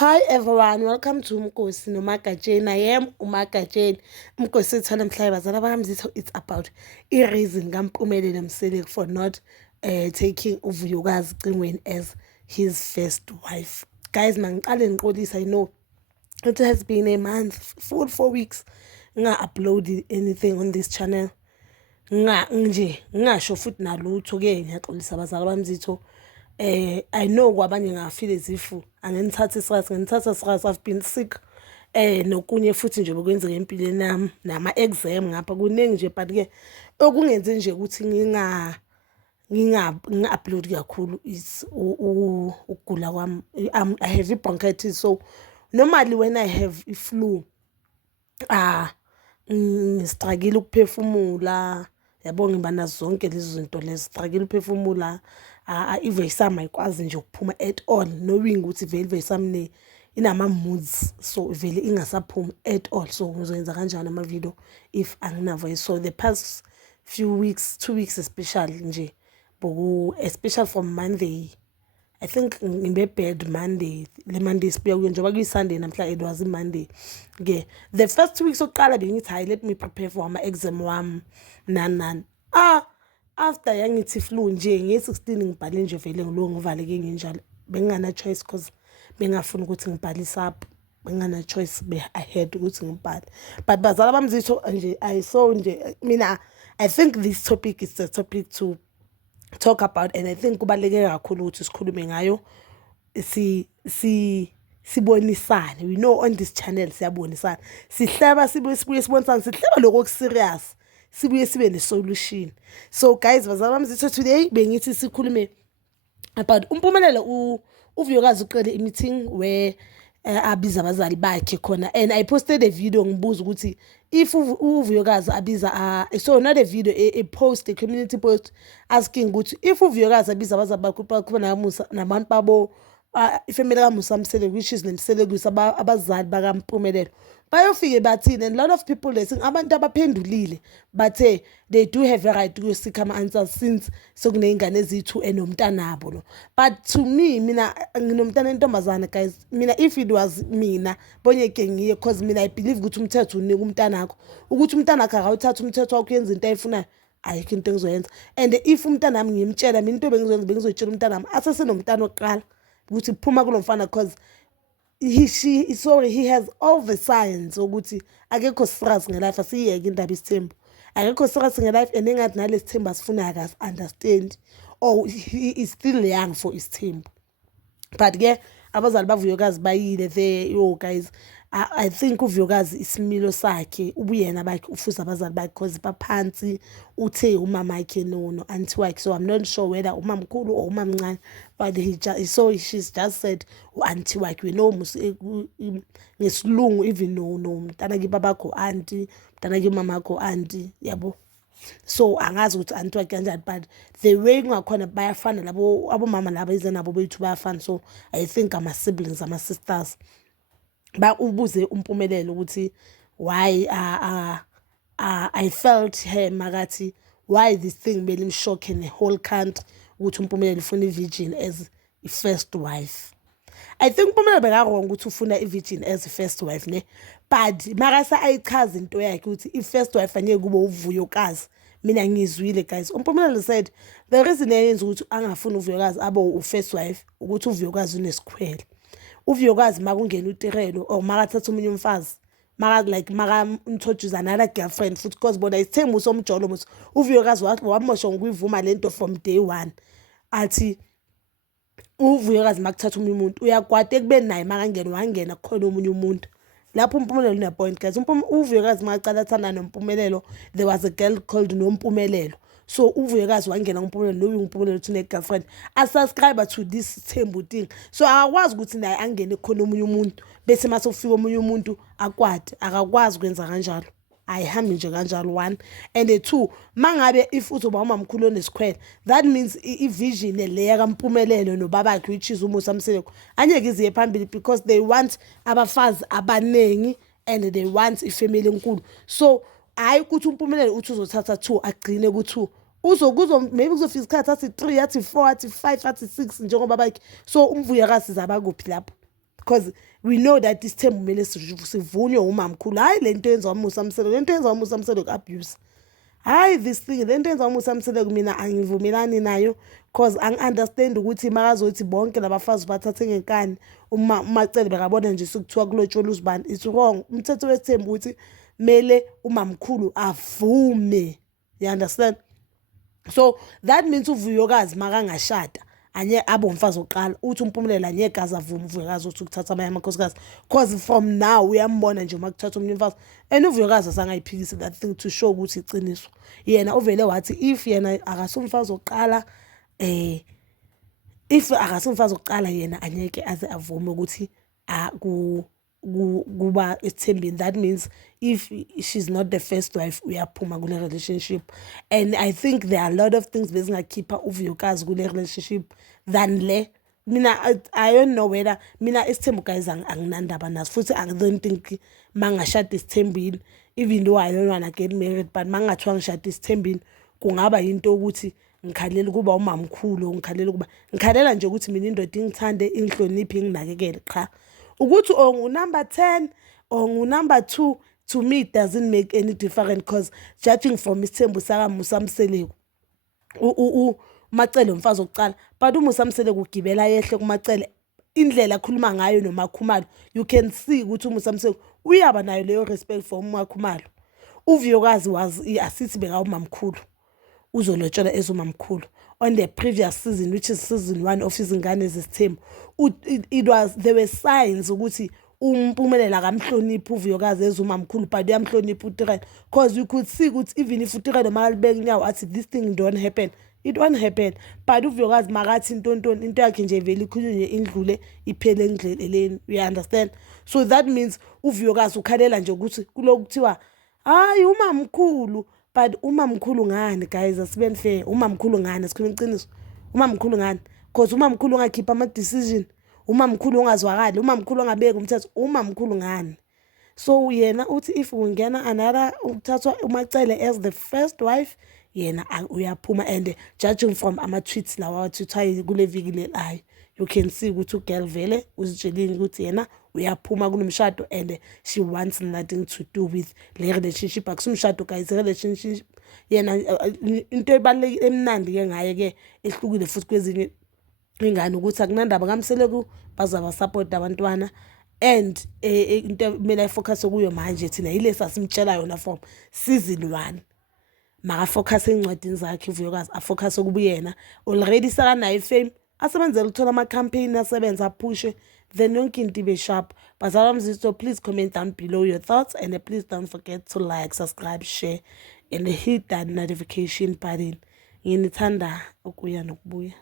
Hi everyone, welcome to Mkosi no Magajane. I am uMagajane. Mkosi ethana mhlaba bazala bamzitho. It's about reason kaMpumelelo Msele for not taking uVuyokazi Cingweni as his first wife. Guys, mangiqale ngiqolisa, I know it has been a month, full 4 weeks nga-upload anything on this channel. Ngingasho futhi nalutho ke ngiyaxolisa abazali bamzitho. I know kwabanye ngafeel as if angenithatha serious, I've been sick. Nokunye futhi nje bokwenzeka empilweni yami nama-exam ngapha kuningi nje, but ke okungenze nje ukuthi nginga-upload kakhulu is ukugula kwami. I have bronchitis, so normally when I have flu ngistruggle ukuphefumula, yabo ngiba nazo zonke lezi zinto lezi, struggle ukuphefumula. Ivesi yami ayikwazi nje ukuphuma at all, knowing ukuthi vele ivesi yami inama-moods, so vele ingasaphumi at all. So ngizoyenza kanjani ama-video if anginavoice? So the past few weeks, 2 weeks especially nje, especially from Monday, I think ngibe bad Monday, le Monday sibuya kuyo njengoba kuyi-Sunday namhla, it was Monday. Okay, the first 2 weeks oqala bengithi hayi, let me prepare for ama-exam wami nani. After yangithi flu nje nge-16 ngibhale nje vele ngilo ngivaleke nginjalo, bengingana choice cause bengafuna ukuthi ngibhalise up, bengingana choice, I had ukuthi ngibhale. But bazala bamzitho nje, I saw nje mina, I think this topic is the topic to talk about, and I think kubaluleke kakhulu ukuthi sikhulume ngayo, sibonisane. We know on this channel siyabonisana, sihleba sibuye sibonisana, sihleba lokho serious, sibuye sibe ne-solution. So guys, bazala bamzitho, today bengithi sikhulume about uMpumelelo. uVuyokazi uqale i-meeting where abiza abazali bakhe khona, and I posted a video ngibuza ukuthi if uVuyokazi abiza so not a video, a post, a community post asking ukuthi if uVuyokazi abiza abazali bakhe kuba nabantu babo ifamily kaMusa Msele, which is nemselekisi, abazali bakaMpumelelo bayofike bathini, and a lot of people they think abantu abaphendulile bathe they do have a right ukuyosika ama-answers since sekuney'ngane ezithu enomntanabo lo. But to me, mina nginomntana entombazane guys, mina if it was mina bonyeke ngiye, cause mina I believe ukuthi umthetho unika umntanakho, ukuthi umntanakho akawuthatha umthetho wakho uyenza into ayifuna, ayikho into engizoyenza. And if umntanami ngimtshela, mina into bengizoyitshela umntanami asesenomntana oqala ukuthi phuma kulo mfana, cause he has all the signs ukuthi akekho serious ngelife. Asiyeke indaba isithembu, akekho serious ngelife, and engathi nalesi thembu asifuna understand, or he is still young for isithembu. But ke abazali baVuyokazi bayile there. Yo guys, I think uVuyokazi isimilo sakhe ubuyena bakhe ufuza abazali bakhe cause baphansi, uthe umama yakhe no auntie wakhe, so I'm not sure whether umamkhulu or umamncane, but she's just said auntie wakhe. We know ngesilungu even no mntana babakho auntie, mntana mamakho auntie, yabo. So angazi ukuthi auntie wakhe kanjani, but the way kungakhona bayafana labo abomama laba ize nabo bethu bayafana. So I think ama-siblings, ama-sisters. Ubuze uMpumelelo ukuthi why I felt her makathi why this thing made him shock in the whole country ukuthi uMpumelelo ufuna i-virgin as i-first wife. I think uMpumelelo bekawrong ukuthi ufuna i-virgin as i-first wife ne, but makasa ayichaza into yakhe ukuthi i-first wife angeke kube uVuyokazi. Mina ngizwile guys, uMpumelelo said the reason eyenza ukuthi angafuni uVuyokazi abo u-first wife ukuthi uVuyokazi unesikhwele. uVuyokazi makungena uTirelo or makathatha umunye umfazi, makamthojuza another girlfriend futhi, cause bona isithembu somjolo muthi uVuyokazi wamosha ngokuyivuma lento from day one. Athi uVuyokazi makuthatha omunye umuntu uyakwata ekubeni naye makangena wangena khona omunye umuntu. Lapho uMpumelelo une-point guys. uVuyokazi makaqala athanda noMpumelelo, there was a girl called noMpumelelo. So uVuyokazi wangena kuMpumelelo, knowing uMpumelelo uthi une-girlfriend, asubscribe to this thembu thing. So akakwazi ukuthi naye angene khona omunye umuntu bese mase ufika omunye umuntu akwade, akakwazi ukwenza kanjalo, ayihambi nje kanjalo. 1 and 2, mangabe if uzoba umamkhulu onesikhwele, that means i-vision leya kaMpumelelo nobabakhe, which is uMusa Msele, angeke iziye phambili because they want abafazi abanengi and they want ifamily enkulu. So hayi ukuthi uMpumelelo uthi uzothatha 2 agcine ku2, maybe kuzofika isikhathi athi 3, athi 4, athi 5, athi 6 njengoba bakhe. So uMvuyokazi zabakuphi lapho? because we know that isithembu kumele sivunywe umamkhulu. Hayi lento yenziwa uMusa Msele, lento yenziwa uMusa Msele ku-abuse. Hayi this thing, lento yenziwa uMusa Msele mina angivumelani nayo because angi-understand ukuthi makazothi bonke labafazi bathathe ngenkani uMacele bekabona nje sekuthiwa kulotsholwa uzibani. It's wrong. Umthetho wesithembu ukuthi mele umamkhulu avume. You understand? So that means uVuyokazi makangashada anye abe umfazi oqala uthi uMpumelelo anyeke azavume uVuyokazi uthi ukuthatha amanye amakhosikazi because from now uyambona nje makuthatha umunye umfazi and uVuyokazi asangayiphikisi that thing to show ukuthi iqiniso. Yena uvele wathi if yena akasumfazi oqala if akasumfazi oqala yena anyeke aze avume ukuthi kuba isithembeni. That means if she's not the first wife uyaphuma kule relationship. And I think there are a lot of things bezingakhipha uVuyokazi kule relationship than le. Mina I don't know whether mina isithembu guys anginandaba naso futhi I don't think mangashada isithembini even though I don't wanna get married but mangathiwa ngishada isithembini kungaba into ukuthi ngikhalela kuba umamkhulu ngikhalela kuba ngikhalela nje ukuthi mina indoda ingithande ingihloniphe inginakekele qha. Ukuthi number 10 or number 2 to me it doesn't make any difference because judging from isithembu saka Musa Msele uMacele umfazi oqala but uMusa Msele kugibela yehle kuMacele indlela akhuluma ngayo noMakhumalo you can see ukuthi uMusa Msele uyaba nayo leyo respect for uMakhumalo. uVuyokazi was asithi beka umamkhulu uzolotshola ezumamkhulu on the previous season which is season 1 of izingane zesithembu. There were signs ukuthi uMpumelelo akamhloniphi uVuyokazi ezumamkhulu but uyamhlonipha uThirani because you could see ukuthi even if uThirani makalibeka inyawo athi this thing don't happen, it won't happen but uVuyokazi makathi intontoni into yakhe nje vele ikhulunywe indlule iphele endleleni. You understand? So that means uVuyokazi ukhalela nje ukuthi kulokuthiwa hayi umamkhulu but umamkhulu ngani guys asibeni fair. Umamkhulu ngani sikhuluma iqiniso? Umamkhulu ngani? Because umamkhulu ungakhipha ama decision, umamkhulu ongazwakali, umamkhulu ongabeka umthetho, umamkhulu ngani? So yena uthi if ungena another uthathwa uMacele as the first wife yena uyaphuma. And judging from ama tweets lawa wathi kule viki lelayo you can see ukuthi ugirl vele uzitshelile ukuthi yena uyaphuma kunomshado and she wants nothing to do with le relationship. Akusumshado guys, relationship yena into ebalulekile emnandi ke ngaye ke ehlukile futhi kwezinye ingane ukuthi akunandaba kaMsele bazaba support abantwana and into kumele focus kuyo manje thina yile sasimtshela yona from season 1 maka focus encwadini zakhe uVuyokazi afocus kubuyena already sakanayo fame asebenzela ukuthola ama campaign asebenza aphushe then yonke into ibe sharp. Bazalwa mzizwe, please comment down below your thoughts and please don't forget to like, subscribe, share and hit that notification button. Nginithanda ukuya nokubuya.